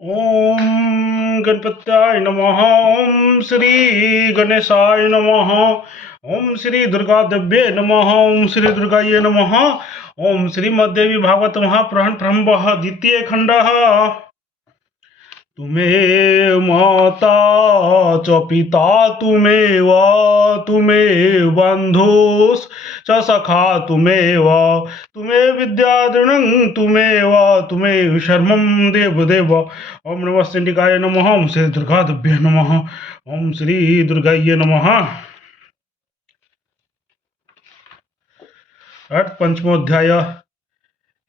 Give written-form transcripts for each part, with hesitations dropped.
ओम गणपत्याय नमः। ओम श्री गणेशाय नमः। ओम श्री दुर्गा देव्ये नमः। ओम श्री दुर्गाये नमः। ओम श्रीमद्देवी भागवत महापुराण प्रारंभः द्वितीय खंडः। तुमेव माता च पिता तुमेव तुमेव बन्धुश्च सखा तुमेव तुमेव विद्याधृणं तुमेव शर्मं देवदेव। ओम नमः चंडिकाय नमः। ओम श्री दुर्गा देव्ये नमः। ओम श्री दुर्गाये नमः। पंचमोध्याय।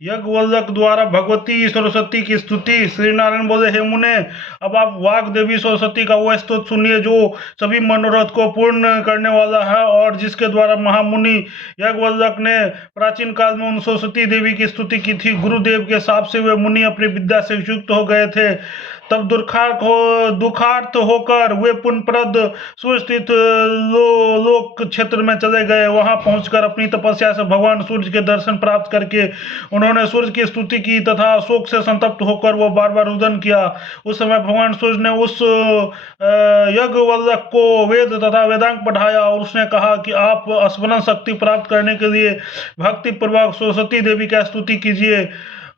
यज्ञवल्लभ द्वारा भगवती सरस्वती की स्तुति। श्री नारायण बोले, हे मुने, अब आप वाग देवी सरस्वती का वह स्तुति सुनिए जो सभी मनोरथ को पूर्ण करने वाला है और जिसके द्वारा महामुनि यज्ञवल्लभ ने प्राचीन काल में उन सरस्वती देवी की स्तुति की थी। गुरुदेव के शाप से वे मुनि अपनी विद्या से युक्त हो गए थे। तब दुखार्थ होकर वे पुण्यप्रद सुस्थित लोक क्षेत्र में चले गए। वहां पहुंचकर अपनी तपस्या से भगवान सूर्य के दर्शन प्राप्त करके उन्होंने सूर्य की स्तुति की तथा शोक से संतप्त होकर वो बार बार रुदन किया। उस समय भगवान सूर्य ने उस यज्ञवल्लभ को वेद तथा वेदांग पढ़ाया और उसने कहा कि आप स्मरण शक्ति प्राप्त करने के लिए भक्ति पूर्वक सरस्वती देवी का स्तुति कीजिए।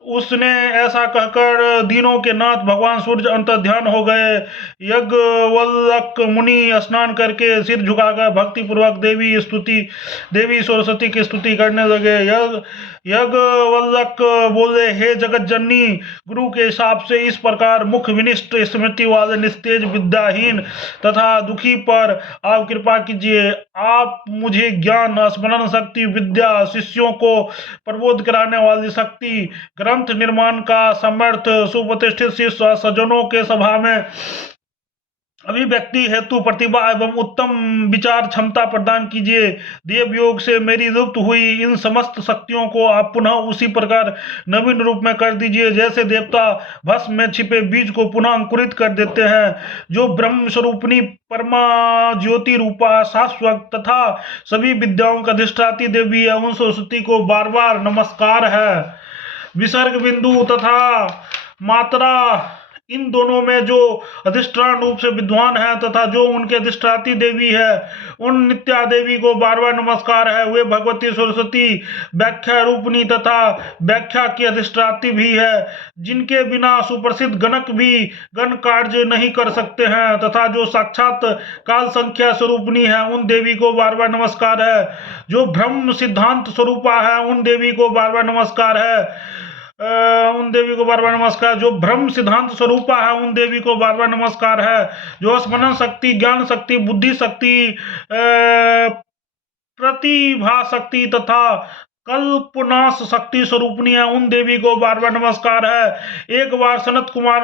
उसने ऐसा कहकर दीनों के नाथ भगवान सूर्य अंतर्ध्यान हो गए। यज्ञवल्लभ मुनि स्नान करके सिर झुकाकर भक्ति पूर्वक देवी सरस्वती की स्तुति करने लगे। यज्ञवल्लभ बोले, हे जगत जननी, गुरु के हिसाब से इस प्रकार मुख विनिष्ट स्मृति वाले निस्तेज विद्याहीन तथा दुखी पर आप कृपा कीजिए। आप मुझे ज्ञान, स्मरण शक्ति, विद्या, शिष्यों को प्रबोध कराने वाली शक्ति, ग्रंथ निर्माण का समर्थ, सुप्रतिष्ठित शिष्य, सज्जनों के सभा में अभिव्यक्ति हेतु प्रतिभा एवं उत्तम विचार क्षमता प्रदान कीजिए। देव योग से मेरी लुप्त हुई इन समस्त शक्तियों को आप पुनः उसी प्रकार नवीन रूप में कर दीजिए जैसे देवता भस्म में छिपे बीज को पुनः अंकुरित कर देते हैं। जो ब्रह्म स्वरूपिणी परमा ज्योति रूपा शाश्वत तथा सभी विद्याओं का अधिष्ठात्री देवी है, उन सरस्वती को बार बार नमस्कार है। विसर्ग बिंदु तथा मात्रा इन दोनों में जो अधिष्ठान रूप से विद्वान है तथा जो उनके अधिष्ठात्री देवी है, उन नित्या देवी को बार बार नमस्कार है। वे भगवती सरस्वती व्याख्या रूपणी तथा व्याख्या की अधिष्ठात्री भी है, जिनके बिना सुप्रसिद्ध गणक भी गण कार्य नहीं कर सकते हैं तथा जो साक्षात काल संख्या स्वरूपणी है, उन देवी को बार बार नमस्कार है। जो ब्रह्म सिद्धांत स्वरूपा है, उन देवी को बार बार नमस्कार है। उन देवी को बार बार नमस्कार। जो ब्रह्म सिद्धांत स्वरूपा है, उन देवी को बार बार नमस्कार है। जो स्मरण शक्ति, ज्ञान शक्ति, बुद्धि शक्ति, प्रतिभा शक्ति तथा कल्पनाश शक्ति स्वरूपणी है, उन देवी को बार बार नमस्कार है। एक बार सनत कुमार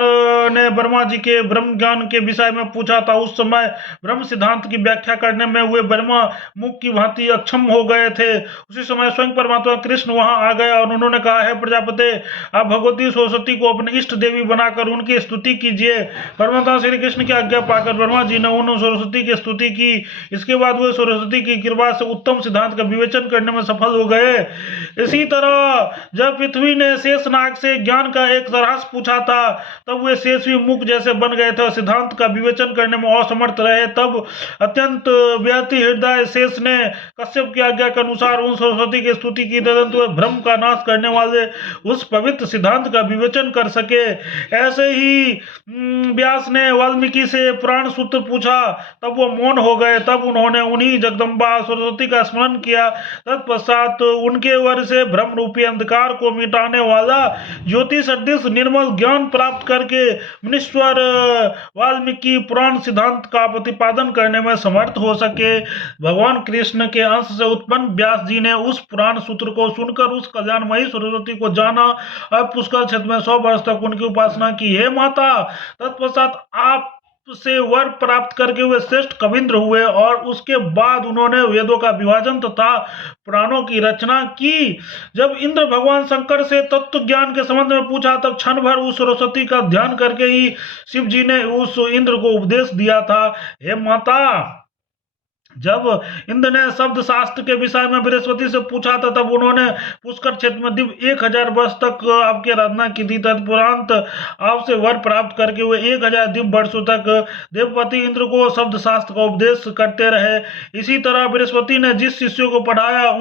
ने ब्रह्मा जी के ब्रह्म ज्ञान के विषय में पूछा था। उस समय ब्रह्म सिद्धांत की व्याख्या करने में वे ब्रह्मा मुख की भांति अक्षम हो गए थे। उसी समय स्वयं परमात्मा कृष्ण वहां आ गए और उन्होंने कहा, है प्रजापति, आप भगवती सरस्वती को अपने इष्ट देवी बनाकर उनकी स्तुति कीजिए। परमात्मा श्री कृष्ण की आज्ञा पाकर ब्रह्मा जी ने उन सरस्वती की स्तुति की। इसके बाद वे सरस्वती की कृपा से उत्तम सिद्धांत का विवेचन करने में सफल हो गए। इसी तरह जब पृथ्वी ने शेषनाग से ज्ञान का एक रहस्य पूछा था, तब वे शेष भी मुख जैसे बन गए थे, सिद्धांत का विवेचन करने में असमर्थ रहे। तब अत्यंत व्यथी हृदय शेष ने कश्यप की आज्ञा के अनुसार उन सरस्वती की स्तुति की, तदंत भ्रम का नाश करने वाले उस पवित्र सिद्धांत का विवेचन कर सके। ऐसे ही व्यास ने वाल्मीकि से पुराण सूत्र पूछा, तब वो मौन हो गए। तब उन्होंने उन्हीं जगदम्बा सरस्वती का स्मरण किया। तत्पश्चात उनके वर से भ्रम रूपी अंधकार को मिटाने वाला ज्योति सदृश निर्मल ज्ञान प्राप्त करके मुनीश्वर वाल्मीकि पुराण सिद्धांत का प्रतिपादन करने में समर्थ हो सके। भगवान कृष्ण के अंश से उत्पन्न व्यास जी ने उस पुराण सूत्र को सुनकर उस कल्याणमयी सरस्वती को जाना और पुष्कर क्षेत्र में 100 वर्ष तक उनकी उपासना की। हे माता, तत्पश्चात आप से वर प्राप्त करके वे श्रेष्ठ कविंद्र हुए और उसके बाद उन्होंने वेदों का विभाजन तथा पुराणों की रचना की। जब इंद्र भगवान शंकर से तत्व ज्ञान के संबंध में पूछा, तब क्षण भर उस सरस्वती का ध्यान करके ही शिव जी ने उस इंद्र को उपदेश दिया था। हे माता, जब इंद्र ने शब्द शास्त्र के विषय में बृहस्पति से पूछा था, तब उन्होंने पुष्कर क्षेत्र में दिव्य 1000 वर्ष तक आपकी आराधना की थी। तत्परांत आपसे वर प्राप्त करके वे 1000 दिव्य वर्षों तक देवपति इंद्र को शब्द शास्त्र का उपदेश करते रहे। इसी तरह बृहस्पति ने जिस शिष्यों को पढ़ाया,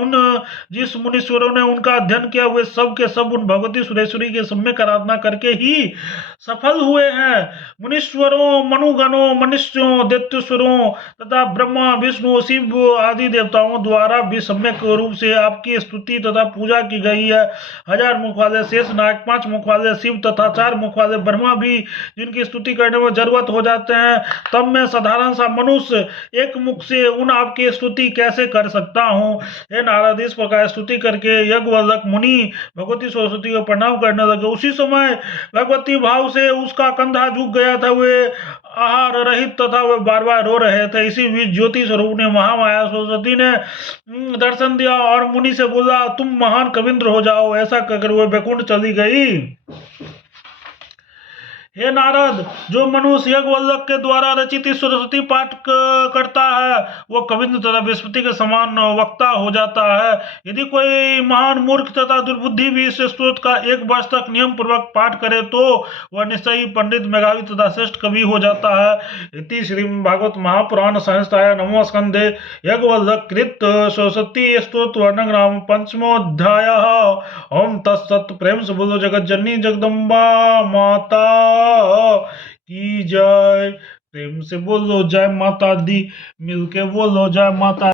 जिस मुनीश्वरों ने उनका अध्ययन किया, वे सब के सब उन भगवती सुरेश्वरी के सम्यक आराधना करके ही सफल हुए हैं। मुनीश्वरों, मनुगणों, मनुष्यों, दैत्येश्वरों तथा ब्रह्मा, विष्णु, शिव आदि देवताओं द्वारा भी सम्यक रूप से आपकी स्तुति तथा पूजा की गई है। 1000 मुख वाले शेषनाग, 5 मुख वाले शिव तथा 4 मुख वाले ब्रह्मा भी जिनकी स्तुति करने में जरूरत हो जाते हैं, तब मैं साधारण सा मनुष्य एक मुख से उन आपकी स्तुति कैसे कर सकता हूँ। हे नारद, इस प्रकार स्तुति करके यज्ञवल्लभ मुनि भगवती सरस्वती को प्रणाम करने लगे। उसी समय भगवती भाव से उसका कंधा झुक गया था। वे आहार रहित तथा वे बार बार रो रहे थे। इसी बीच ज्योति स्वरूप ने महामाया सरस्वती ने दर्शन दिया और मुनि से बोला, तुम महान कविंद्र हो जाओ। ऐसा कहकर वे वैकुंठ चली गई। हे नारद, जो मनुष्य यज्ञवल्लभ के द्वारा रचित सरस्वती पाठ करता है, वो कविंद्र तथा बृहस्पति के समान वक्ता हो जाता है। यदि कोई महान मूर्ख तथा दुर्बुद्धि भी इस स्तोत्र का 1 वर्ष तक नियम पूर्वक पाठ करे, तो वह निश्चय ही पंडित, मेधावी तथा श्रेष्ठ कवि हो जाता है। इति श्रीमद्भागवत महापुराण संहितायां नवम स्कंधे यज्ञवल्लभ कृत सरस्वती स्तोत्र वर्णन पंचमोऽध्यायः। ओम तत्सत्। प्रेम से बोलो जगत जननी जगदम्बा माता की जय। प्रेम से बोलो जय माता दी, मिलके बोलो जय माता।